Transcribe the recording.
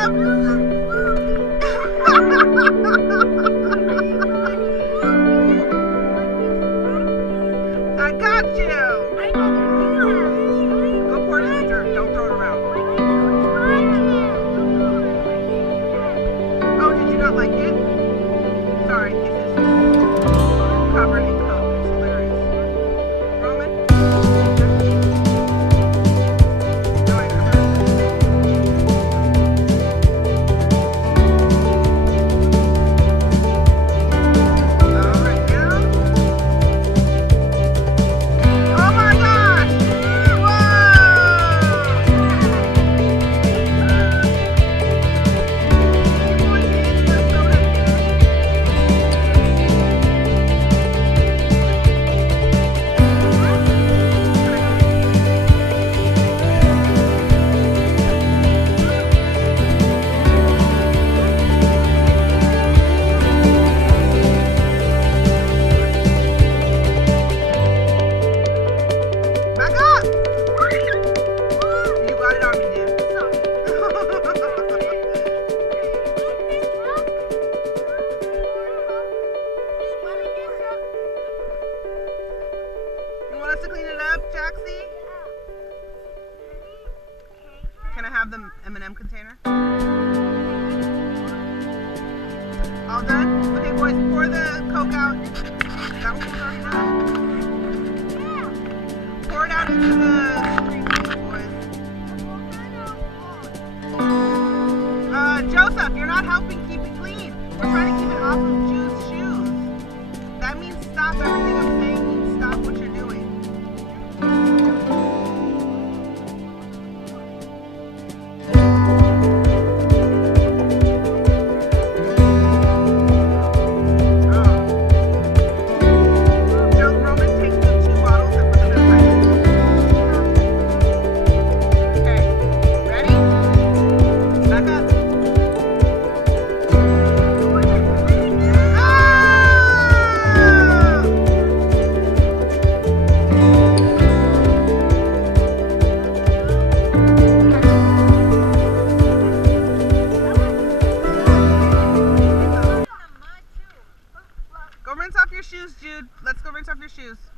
I got you. Go pour it in the dirt. Don't throw it around. Oh, did you not like it? Sorry, this is covered in Coke. It's hilarious. Roman? To clean it up, Jaxie? Can I have the M&M container? All done? Okay, boys, pour the Coke out. That one was already done. Pour it out into the street, boys. Joseph, you're not helping keep it clean. We're trying to keep it off of Jude's shoes. That means stop everything I'm saying means stop what you're doing. Go rinse off your shoes, Jude. Let's go rinse off your shoes.